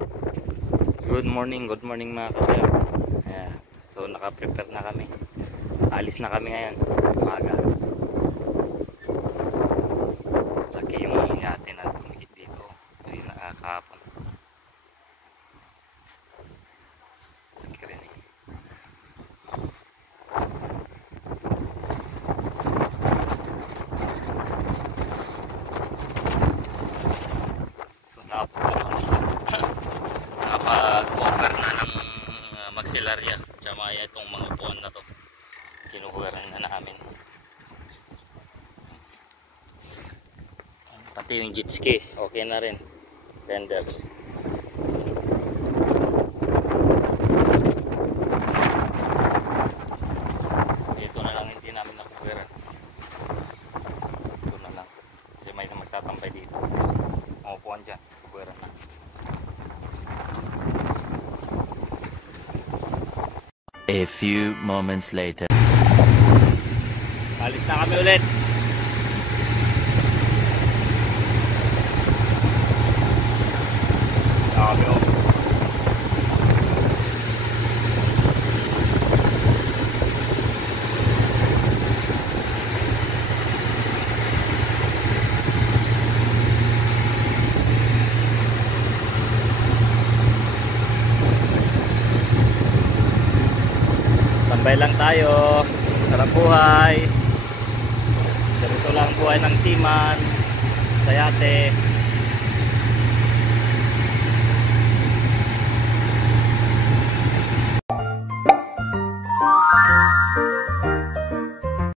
Good morning mga kabayo. Ayan. So naka-prepare na kami. Alis na kami ngayon, umaga. Laki yung yate na tumikit dito. Hindi na kahapon. Laki rin eh. So nakapag-cover na ng maxilarya. Tsaka itong mga upuan na to. Kinukuha na namin. Pati yung jet ski, okay na rin. Tenders. Dito na lang hindi namin nakukuha. Dito na lang. Kasi may magtatambay dito. Umupuan dyan. Kukuha na. A few moments later. Alis na kami ulit. Dami oh. Tambay lang tayo. Sarap buhay. Ganito lang buhay ng seaman sa yate.